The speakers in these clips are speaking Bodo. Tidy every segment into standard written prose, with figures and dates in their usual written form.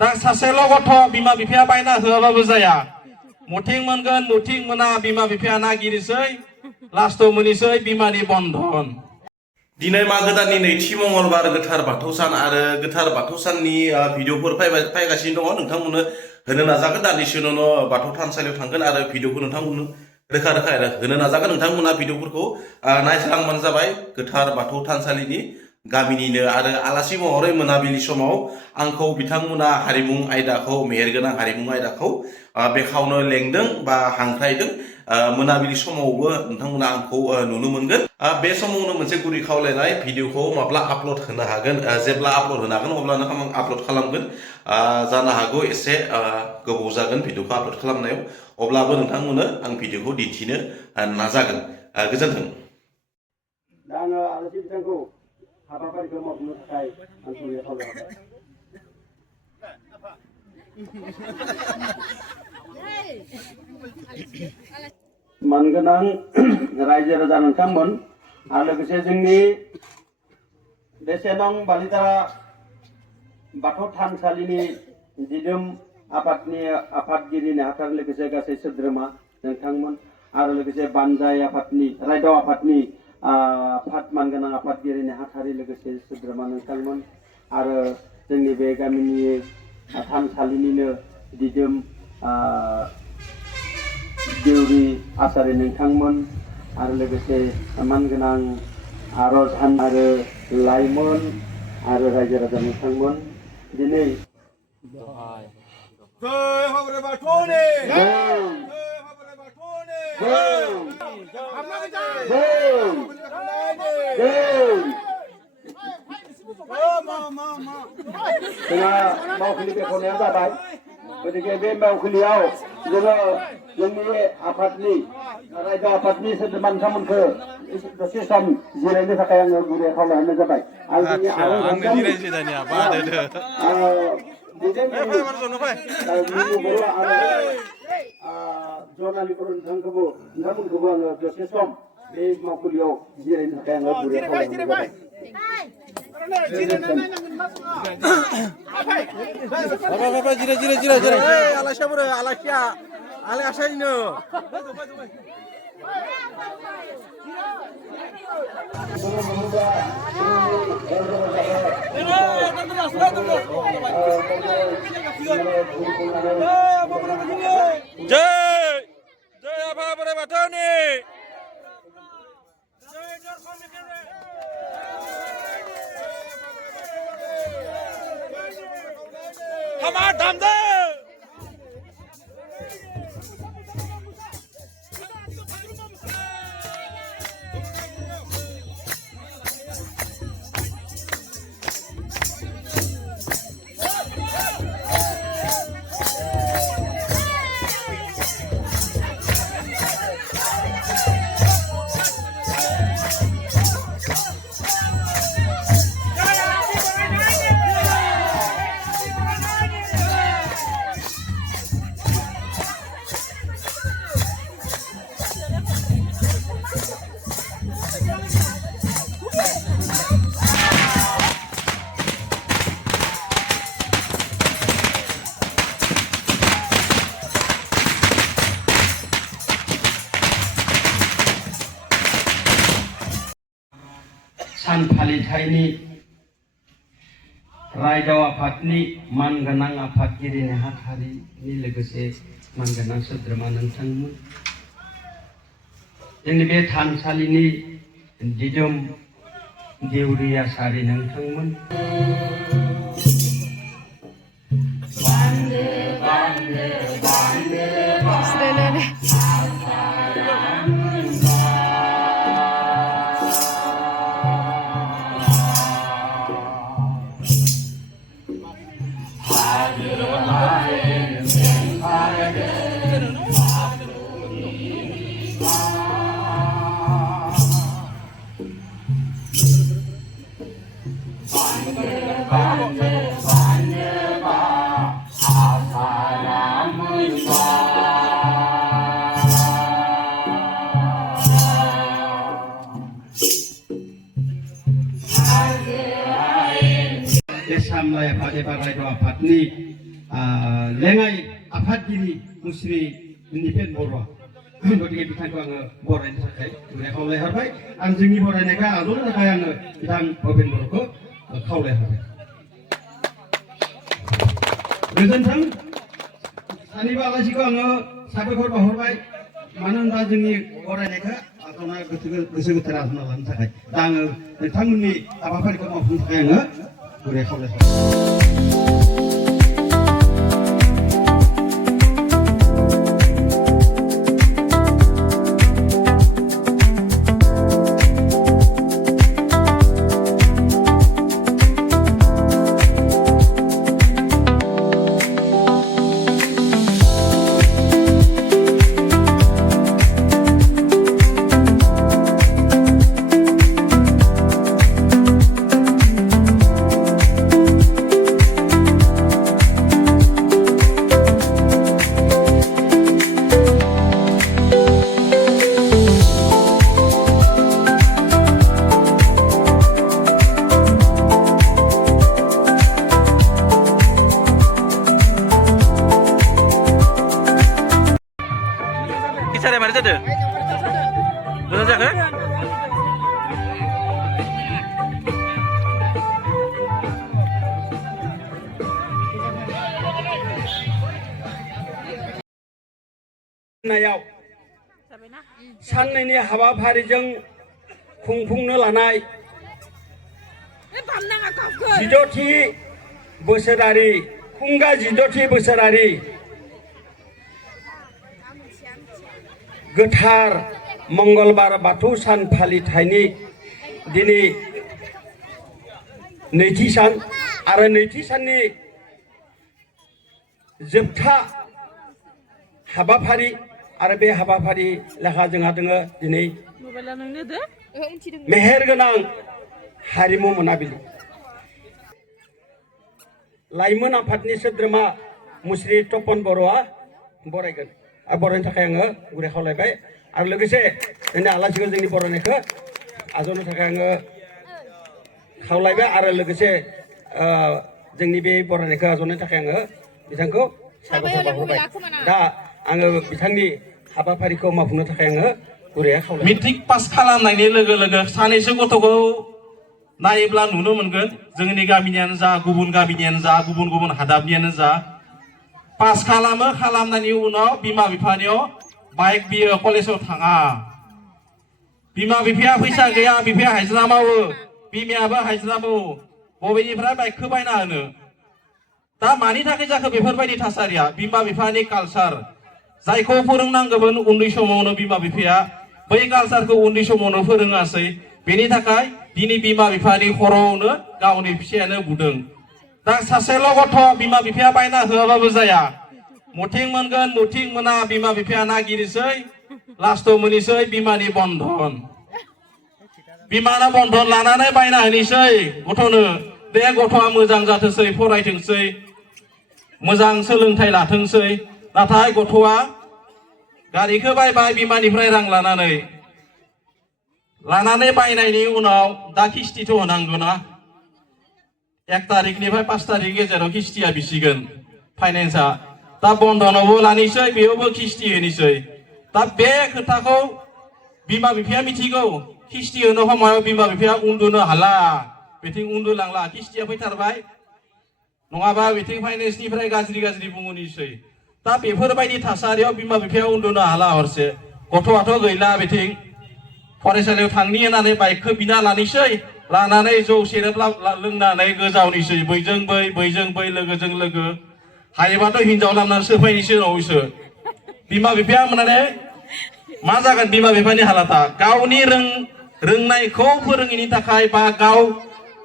दा सासेल' गथ' बिमा बिफाया बायना होआबाबो जाया मुथिं मोनगोन मुथिं मोना बिमा बिफाया नागिरसै लास्टआव मोनैसै बिमानि बन्धन दिनै मागो दाननि नैथि मंगलबार गोथार बाथौ सान आरो गोथार बाथौ साननि भिडिअफोर फैगासिनो दङ नोंथांमोननो होनो नाजागोन दान्दिसे उनाव बाथौ थानसालियाव थांगोन आरो भिडिअखौ नोंथांमोननो रोखा रोखा होनो नाजागोन नोंथांमोना भिडिअफोरखौ नायस्रांबानो जाबाय गोथार बाथौ थानसालिनि गामिनिनो आरो आलासि महरै मोनाबिलि समाव आंखौ बिथांमोना हारिमु आयदाखौ मेहेरगोनां हारिमु आयदाखौ बेखावनो लेंदों बा हांख्रायदों मोनाबिलि समावबो नोंथांमोना आंखौ नुनो मोनगोन बे समावनो मोनसे गुरै खावलायनाय भिडिअखौ माब्ला आपल'ड होनो हागोन जेब्ला आपल'ड होनो हागोन अब्लानो आं आपल'ड खालामगोन जानो हागौ एसे गोबाव जागोन भिडिअखौ आपल'ड खालामनायाव अब्लाबो नोंथांमोननो आं भिडिअखौ दिन्थिनो नाजागोन गोजोन्थों दा आङो आलासि बिथांखौ हाबाफारिखौ मावफुंनो थाखाय आं गुरै खावलायहरबाय मानगोनां रायजो राजा नोंथांमोन आरो लोगोसे जोंनि बेसे नं बालितारा बाथौ थानसालिनि दिदोम आफादनि आफादगिरि नेहाथार लोगोसे गासै सोद्रोमा नोंथांमोन आरो लोगोसे बानजाय आफादनि रायदाव आफादनि आफाद मानगोनां आफादगिरि नेहाथारि लोगोसे सोद्रोमा नोंथांमोन आरो जोंनि बे गामिनि थानसालिनिनो दिदोम देउरि आसारि नोंथांमोन आरो लोगोसे मानगोनां आरज आरो लाइमोन आरो रायजो राजा नोंथांमोन दिनै जय हरे बाथौनि जय हरे बाथौनि जय जोंहा मावखुलि बेखेवनाया जाबाय गतिके बे मावखुलियाव जोङो जोंनि आफादनि रायजो आफादनि सोद्रोमा नोंथांमोनखौ दसे सम जिरायनो थाखाय आङो गुरै खावलायहरनाय जाबाय जनालिफोर नोंथांमोनखौबो आङो दसे सम बे मावखुलियाव जिरायनो थाखाय आङो गुरै खावलायहरनाय जाबाय जिराय आलासिया बोरै आलासिया आलासियानो जय जय आफा बोराइ बाथौनि हमार धाम दे सान फालिथायनि रायदाव आफादनि मानगोनां आफादगिरि नेहाथारिनि लोगोसे मानगोनां सोद्रोमा नोंथांमोन जोंनि बे थानसालिनि दिदोम देउरि आसारि नोंथांमोन सामलाय आफाद एबा रायदाव आफाद आफादनि लेङाइ आफादगिरि मुस्रि निपेन बर'आ गतिके बिथांखौ आङो बरायनो थाखाय खावलायहरबाय आं जोंनि बरायनायखौ आजावनो थाखाय आङो बिथां भबेन बर'खौ खावलायहरबाय गोजोन्थों सानैबो आलासिखौ आङो साबायखर बावहरबाय मानो होनबा जोंनि बरायनायखौ आजावना गोसो गोथार आजावना लानो थाखाय दा आङो नोंथांमोननि हाबाफारिखौ मावफुंनो थाखाय आङो गुरै खावलायहरबाय किसारे मारै जादों मोजां जाखो साननैनि हाबाफारिजों खुंफुंनो लानाय 16थि बोसोरारि खुंगा 16थि बोसोरारि गोथार मंगलबार बाथौ सान फालिथायनि दिनै नैथि सान आरो नैथि साननि जोबथा हाबाफारि आरो बे हाबाफारि लेखा जोंहा दोङो दिनै मेहेरगोनां हारिमु मोनाबिलि लाइमोन आफादनि सोद्रोमा मुस्रि तपन बर'आ बरायगोन बरायनो थाखाय आङो गुरै खावलायबाय आरो लोगोसे जोंनि आलासिखौ जोंनि बरायनायखौ आजावनो थाखाय आङो खावलायबाय आरो लोगोसे जोंनि बे बरायनायखौ आजावनो थाखाय आङो बिथांखौ साबायखर बावहरबाय दा आङो बिथांनि हाबाफारिखौ मावफुंनो थाखाय आङो गुरैया खावलायबाय मेट्रिक पास खालामनायनि लोगो लोगो सानैसो गथ'खौ नायोब्ला नुनो मोनगोन जोंनि गामिनियानो जा गुबुन गामिनियानो जा गुबुन गुबुन हादाबनियानो जा पास खालामो खालामनायनि उनाव बिमा बिफानियाव बाइक बियो कलेजाव थाङा बिमा बिफाया फैसा गैया बिफाया हाजिरा मावो बिमायाबो हाजिरा मावो बबेनिफ्राय बाइकखौ बायना होनो दा मानि थाखाय जाखो बेफोरबायदि थासारिया बिमा बिफानि कालचार जायखौ फोरोंनांगौमोन उन्दै समावनो बिमा बिफाया बै कालचारखौ उन्दै समावनो फोरोङासै बेनि थाखाय दिनै बिमा बिफानि खर'आवनो गावनि फिसायानो बुदों दा सासेल' गथ' बिमा बिफाया बायना होआबाबो जाया मथिं मोनगोन मथिं मोना बिमा बिफाया नागिरसै लास्टआव मोनैसै बिमानि बन्धन बिमाना बन्धन लानानै बायना होनोसै गथ'नो बे गथ'आ मोजां जाथोंसै फरायथोंसै मोजां सोलोंथाइ लाथोंसै नाथाय गथ'आ गारिखौ बायबाय बिमानिफ्राय रां लानानै बायनायनि उनाव दा किस्तिथ' होनांगौ ना 1 तारिखनिफ्राय 5 तारिख गेजेराव किस्तिया बिसिगोन फाइनेन्सआ दा बन्धनावबो लानोसै बेयावबो किस्ति होनोसै दा बे खोथाखौ बिमा बिफाया मिथिगौ किस्ति होनो समाव बिमा बिफाया उन्दुनो हाला बिथिं उन्दुलांला किस्तिया फैथारबाय नङाबा बिथिं फाइनेन्सनिफ्राय गाज्रि बुंनोसै दा बेफोरबायदि थासारियाव बिमा बिफाया उन्दुनो हाला हरसे गथ'आथ' गैला बिथिं फरायसालियाव थांनि होननानै बाइकखौ बिना लानोसै लानानै जौ सेरेब लोंनानै गोजावनोसै बैजों बै लोगोजों लोगो हायोबाथ' हिनजाव लामनानै सोफायनोसै न'आवसो बिमा बिफाया माने मा जागोन बिमा बिफानि हालाता गावनि रोंनायखौ फोरोङिनि थाखाय बा गाव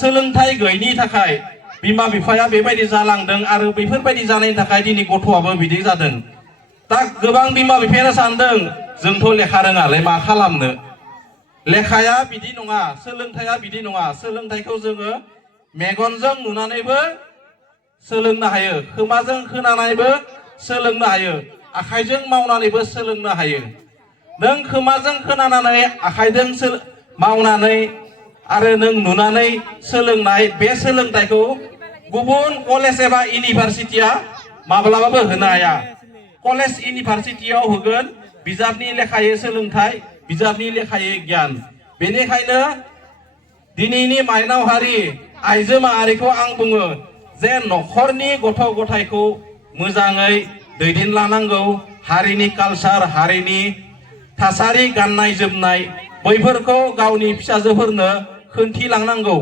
सोलोंथाइ गैयिनि थाखाय बिमा बिफाया बेबायदि जालांदों आरो बेफोरबायदि जानायनि थाखाय दिनै गथ'आबो बिदि जादों दा गोबां बिमा बिफायानो सानदों जोंथ' लेखा रोङालै मा खालामनो लेखाया बिदि नङा सोलोंथाइया बिदि नङा सोलोंथाइखौ जोङो मेगनजों नुनानैबो सोलोंनो हायो खोमाजों खोनानैबो सोलोंनो हायो आखाइजों मावनानैबो सोलोंनो हायो नों खोमाजों खोनानानै आखाइजों मावनानै आरो नों नुनानै सोलोंनाय बे सोलोंथाइखौ गुबुन कलेज एबा इउनिभारसिटिया माब्लाबाबो होनो हाया कलेज इउनिभारसिटियाव होगोन बिजाबनि लेखायै सोलोंथाइ बिजाबनि लेखायै गियान बेनिखायनो दिनैनि माइनाव हारि आइजो माहारिखौ आं बुङो जे नखरनि गथ' गथायखौ मोजाङै दैदेनलांनांगौ हारिनि कालचार हारिनि थासारि गाननाय जोमनाय बैफोरखौ गावनि फिसाजोफोरनो खोन्थिलांनांगौ